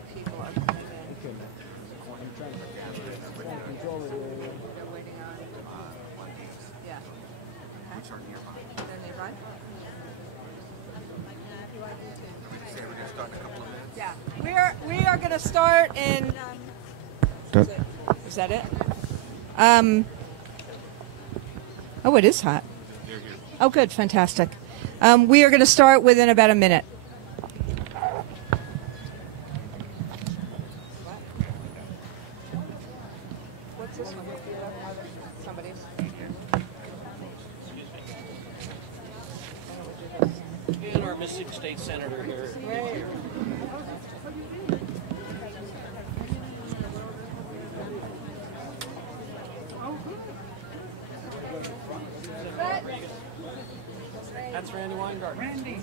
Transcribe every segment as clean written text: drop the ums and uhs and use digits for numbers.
many people are coming in. They're waiting on. Yeah. Okay. They're nearby. We're going to start in a couple of minutes. Yeah. We are going to start in. Is that it? Oh, it is hot. Oh, good. Fantastic. We are going to start within about a minute. What's this one? Somebody's. And our missing state senator here. Great. That's Randy Weingarten. Randy,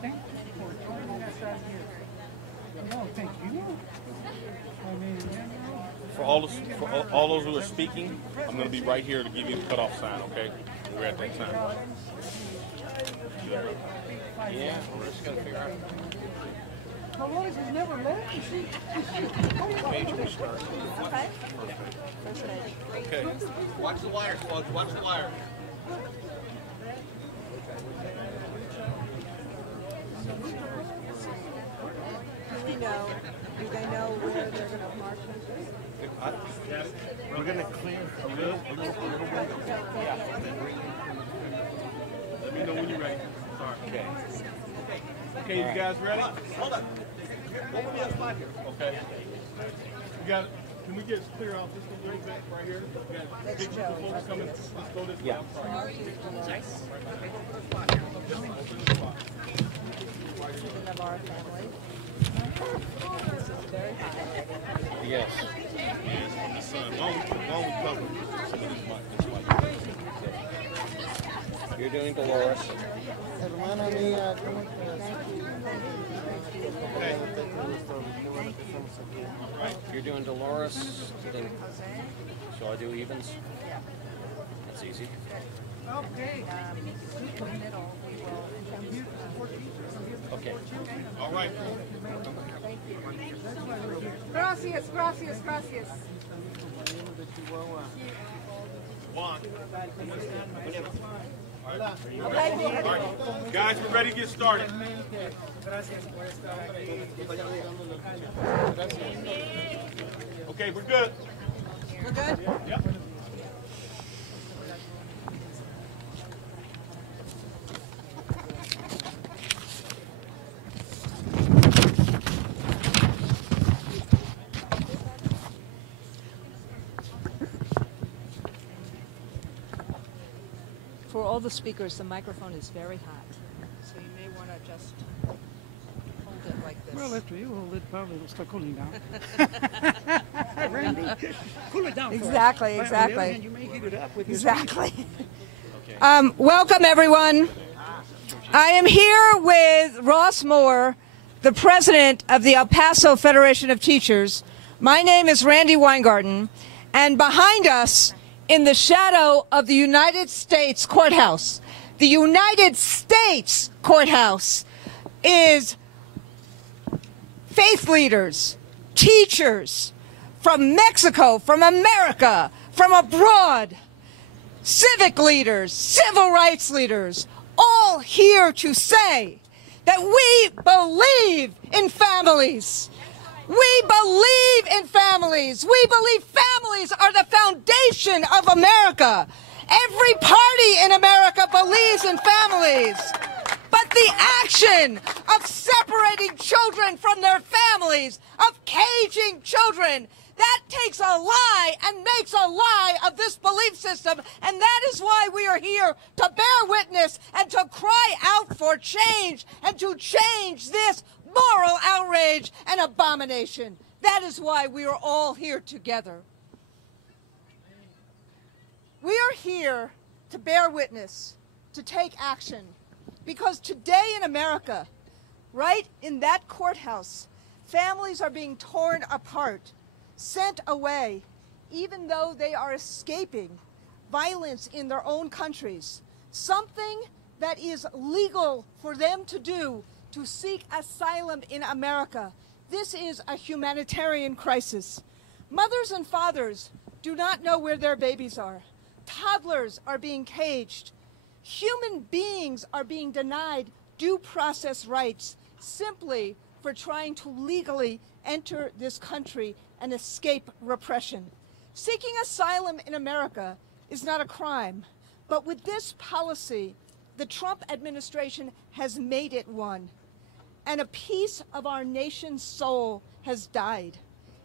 thank you for joining us out here. No, thank you. I mean, For all those who are speaking, I'm going to be right here to give you the cutoff sign, okay? We're at that time. Yeah, we're just going to figure out. Dolores has never left. Major start. Okay. Okay. Watch the wire, folks. Watch the wire. Do they know where they're going to march? We're going to clear a little bit. Let me know when you're ready. Sorry. Okay, you guys ready? Hold on. What would be a spot here? Okay. You got it. Can we get clear out this a little bit right here? We got big folks coming. Let's go this way. Of our family. This is very high. Yes. The sun. Long cover. You're doing Dolores. Hermana mía, ¿cómo estás? You're doing Dolores. Then, shall I do evens? That's easy. Okay. Okay. All right. Gracias, gracias, gracias. Juan. All right. Guys, we're ready to get started. Okay, we're good. We're good? Yep. For all the speakers, the microphone is very hot, so you may want to just hold it like this. Well, after you hold it, probably will start cooling down. Randy, cool it down. Exactly, For us. exactly. On the other hand, you may heat it up with your Exactly. Welcome, everyone. I am here with Ross Moore, the president of the El Paso Federation of Teachers. My name is Randy Weingarten, and behind us, in the shadow of the United States Courthouse, the United States Courthouse, is faith leaders, teachers from Mexico, from America, from abroad, civic leaders, civil rights leaders, all here to say that we believe in families. We believe in families. We believe families are the foundation of America. Every party in America believes in families. But the action of separating children from their families, of caging children, that takes a lie and makes a lie of this belief system. And that is why we are here to bear witness and to cry out for change and to change this moral outrage and abomination. That is why we are all here together. We are here to bear witness, to take action, because today in America, right in that courthouse, families are being torn apart, sent away, even though they are escaping violence in their own countries. Something that is legal for them to do, to seek asylum in America, This is a humanitarian crisis. Mothers and fathers do not know where their babies are. Toddlers are being caged. Human beings are being denied due process rights simply for trying to legally enter this country and escape repression. Seeking asylum in America is not a crime, but with this policy, the Trump administration has made it one, and a piece of our nation's soul has died.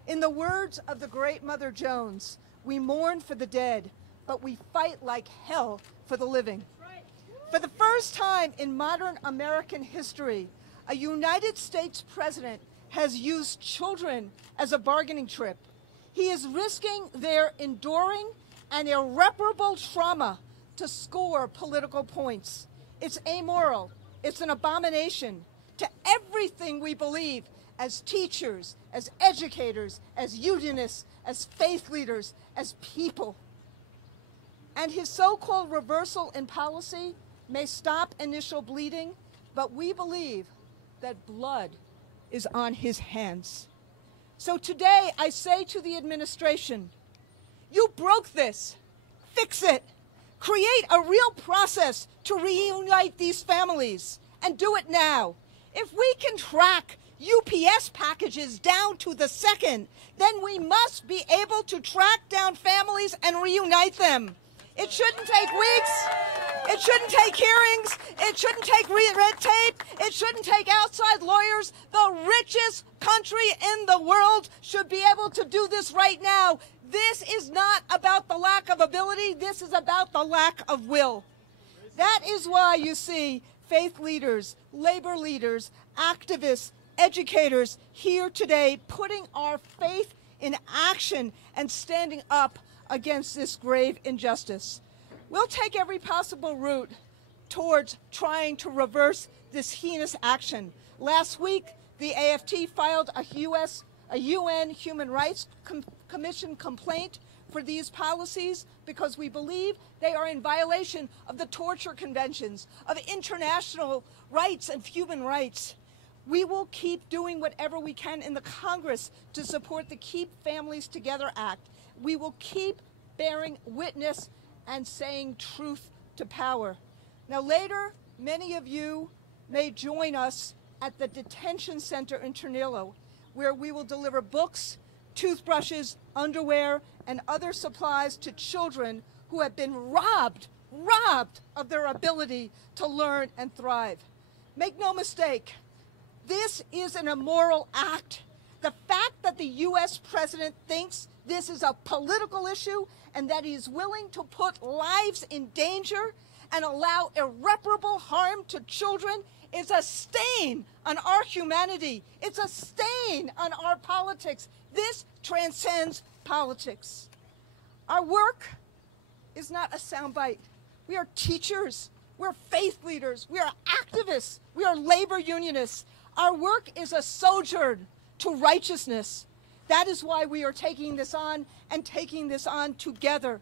In the words of the great Mother Jones, we mourn for the dead, but we fight like hell for the living. For the first time in modern American history, a United States president has used children as a bargaining chip. He is risking their enduring and irreparable trauma to score political points. It's amoral. It's an abomination to everything we believe as teachers, as educators, as unionists, as faith leaders, as people. And his so-called reversal in policy may stop initial bleeding, but we believe that blood is on his hands. So today I say to the administration, you broke this. Fix it. Create a real process to reunite these families, and do it now. If we can track UPS packages down to the second, then we must be able to track down families and reunite them. It shouldn't take weeks. It shouldn't take hearings. It shouldn't take red tape. It shouldn't take outside lawyers. The richest country in the world should be able to do this right now. This is not about the lack of ability. This is about the lack of will. That is why you see faith leaders, labor leaders, activists, educators here today putting our faith in action and standing up against this grave injustice. We'll take every possible route towards trying to reverse this heinous action. Last week, the AFT filed a UN Human Rights Commission complaint for these policies because we believe they are in violation of the torture conventions, of international rights and human rights. We will keep doing whatever we can in the Congress to support the Keep Families Together Act. We will keep bearing witness and saying truth to power. Now later, many of you may join us at the detention center in Ternillo, where we will deliver books, toothbrushes, underwear, and other supplies to children who have been robbed of their ability to learn and thrive. Make no mistake, this is an immoral act. The fact that the U.S. president thinks this is a political issue and that he is willing to put lives in danger and allow irreparable harm to children is a stain on our humanity. It's a stain on our politics. This transcends politics. Our work is not a soundbite. We are teachers. We're faith leaders. We are activists. We are labor unionists. Our work is a sojourn to righteousness. That is why we are taking this on and taking this on together.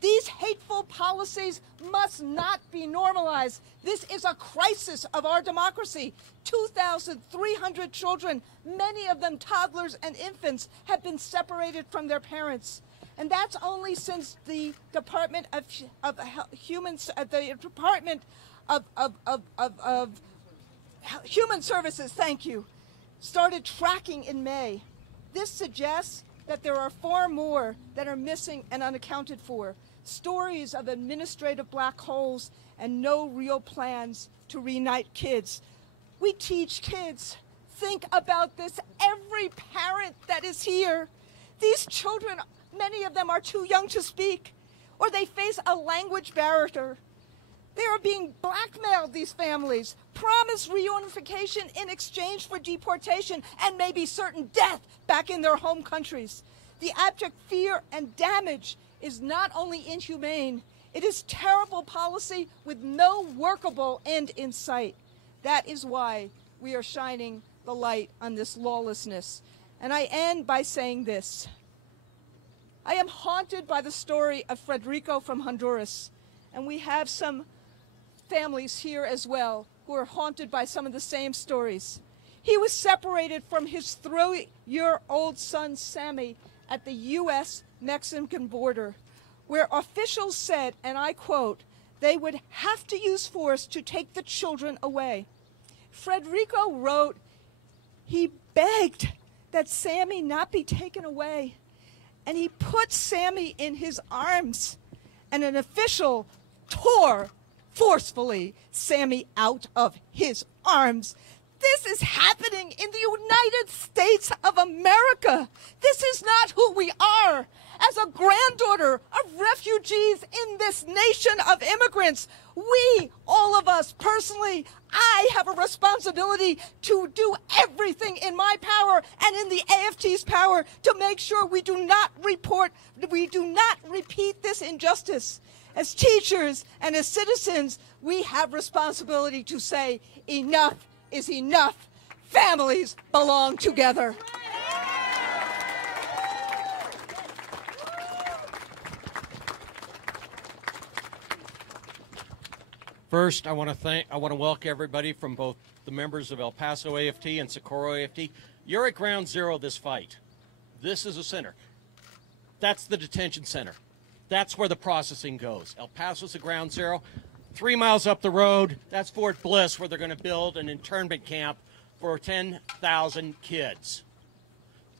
These hateful policies must not be normalized. This is a crisis of our democracy. 2,300 children, many of them toddlers and infants, have been separated from their parents. And that's only since the Department of Human Services, thank you, started tracking in May. This suggests that there are far more that are missing and unaccounted for. Stories of administrative black holes and no real plans to reunite kids. We teach kids. Think about this. Every parent that is here. These children, many of them are too young to speak, or they face a language barrier. They are being blackmailed, these families, promised reunification in exchange for deportation and maybe certain death back in their home countries. The abject fear and damage is not only inhumane, it is terrible policy with no workable end in sight. That is why we are shining the light on this lawlessness. And I end by saying this. I am haunted by the story of Federico from Honduras, and we have some families here as well who are haunted by some of the same stories. He was separated from his 3-year-old son, Sammy, at the U.S.-Mexican border, where officials said, and I quote, they would have to use force to take the children away. Federico wrote, he begged that Sammy not be taken away, and he put Sammy in his arms, and an official tore forcefully Sammy out of his arms. This is happening in the United States of America. This is not who we are. As a granddaughter of refugees in this nation of immigrants, we, all of us personally, I have a responsibility to do everything in my power and in the AFT's power to make sure we do not repeat this injustice. As teachers and as citizens, we have responsibility to say enough is enough. Families belong together. First, I want to welcome everybody from both the members of El Paso AFT and Socorro AFT. You're at ground zero of this fight. This is a center. That's the detention center. That's where the processing goes. El Paso's the ground zero. 3 miles up the road, that's Fort Bliss, where they're going to build an internment camp for 10,000 kids.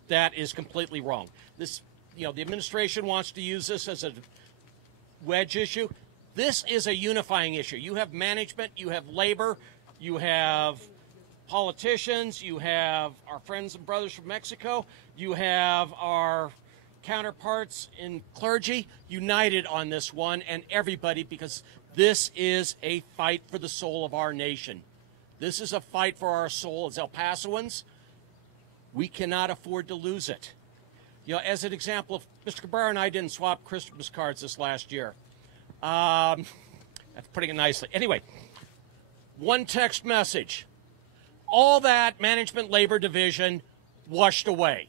That is completely wrong. This, the administration wants to use this as a wedge issue. This is a unifying issue. You have management, you have labor, you have politicians, you have our friends and brothers from Mexico, you have our counterparts in clergy united on this one, and everybody, because this is a fight for the soul of our nation. This is a fight for our soul as El Pasoans. We cannot afford to lose it. As an example, Mr. Cabrera and I didn't swap Christmas cards this last year. That's putting it nicely. Anyway, one text message. All that management labor division washed away.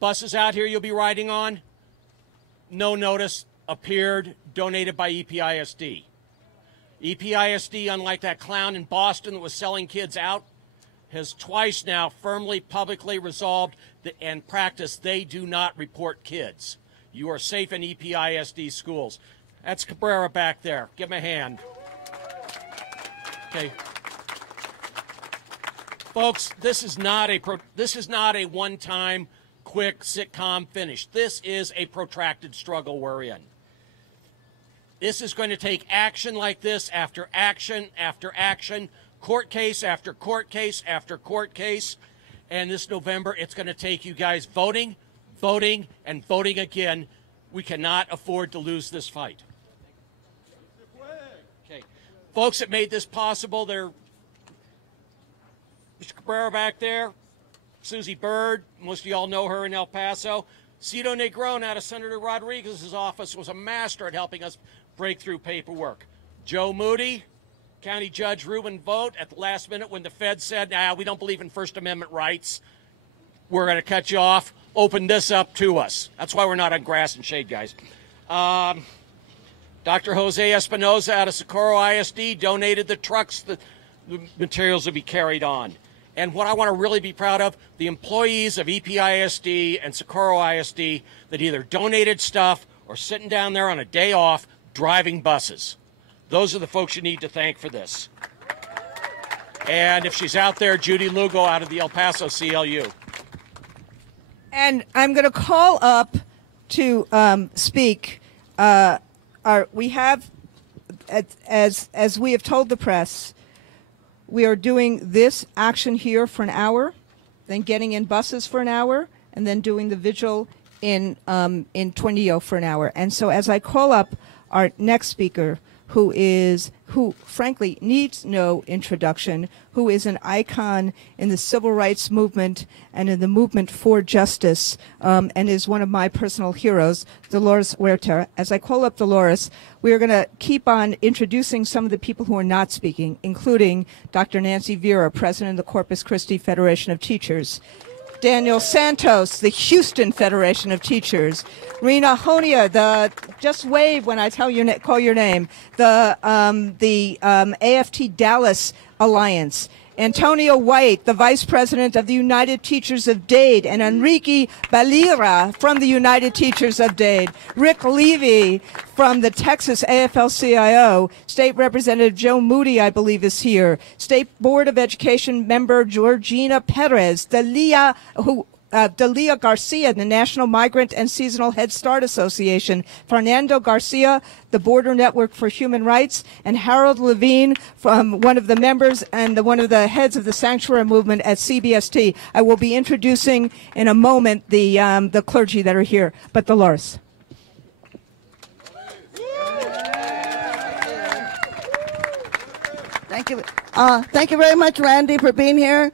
Buses out here you'll be riding on, no notice, appeared, donated by EPISD. EPISD, unlike that clown in Boston that was selling kids out, has twice now firmly, publicly resolved and practiced they do not report kids. You are safe in EPISD schools. That's Cabrera back there. Give him a hand. Okay. Folks, this is not a one-time quick sitcom finish. This is a protracted struggle we're in. This is going to take action like this after action after action, court case after court case after court case. And this November, it's going to take you guys voting, voting, and voting again. We cannot afford to lose this fight. Okay. Folks that made this possible, they're Mr. Cabrera back there, Susie Bird, most of y'all know her in El Paso. Cito Negron out of Senator Rodriguez's office was a master at helping us break through paperwork. Joe Moody, County Judge Reuben Vogt, at the last minute when the Fed said, we don't believe in First Amendment rights, we're going to cut you off, opened this up to us. That's why we're not on grass and shade, guys. Dr. Jose Espinoza out of Socorro ISD donated the trucks, the materials to be carried on. And what I want to really be proud of, the employees of EPISD and Socorro ISD that either donated stuff or sitting down there on a day off driving buses. Those are the folks you need to thank for this. And if she's out there, Judy Lugo out of the El Paso CLU. And I'm going to call up to speak. We have, as we have told the press, we are doing this action here for an hour, then getting in buses for an hour, and then doing the vigil in Tornillo for an hour. And so as I call up our next speaker, who frankly needs no introduction, who is an icon in the civil rights movement and in the movement for justice, and is one of my personal heroes, Dolores Huerta. As I call up Dolores, we are going to keep on introducing some of the people who are not speaking, including Dr. Nancy Vera, president of the Corpus Christi Federation of Teachers, Daniel Santos, the Houston Federation of Teachers, Rena Honia, just wave when I call your name, the AFT Dallas Alliance, Antonio White, the Vice President of the United Teachers of Dade, and Enrique Balira from the United Teachers of Dade. Rick Levy from the Texas AFL-CIO. State Representative Joe Moody, I believe, is here. State Board of Education member Georgina Perez. Delia Garcia, the National Migrant and Seasonal Head Start Association, Fernando Garcia, the Border Network for Human Rights, and Harold Levine, from one of the members and one of the heads of the Sanctuary Movement at CBST. I will be introducing in a moment the clergy that are here. But Dolores. Thank you. Thank you very much, Randy, for being here.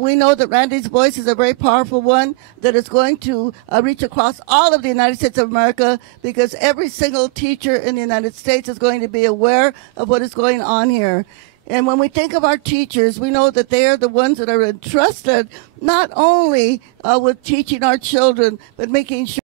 We know that Randy's voice is a very powerful one that is going to reach across all of the United States of America, because every single teacher in the United States is going to be aware of what is going on here. And when we think of our teachers, we know that they are the ones that are entrusted not only with teaching our children, but making sure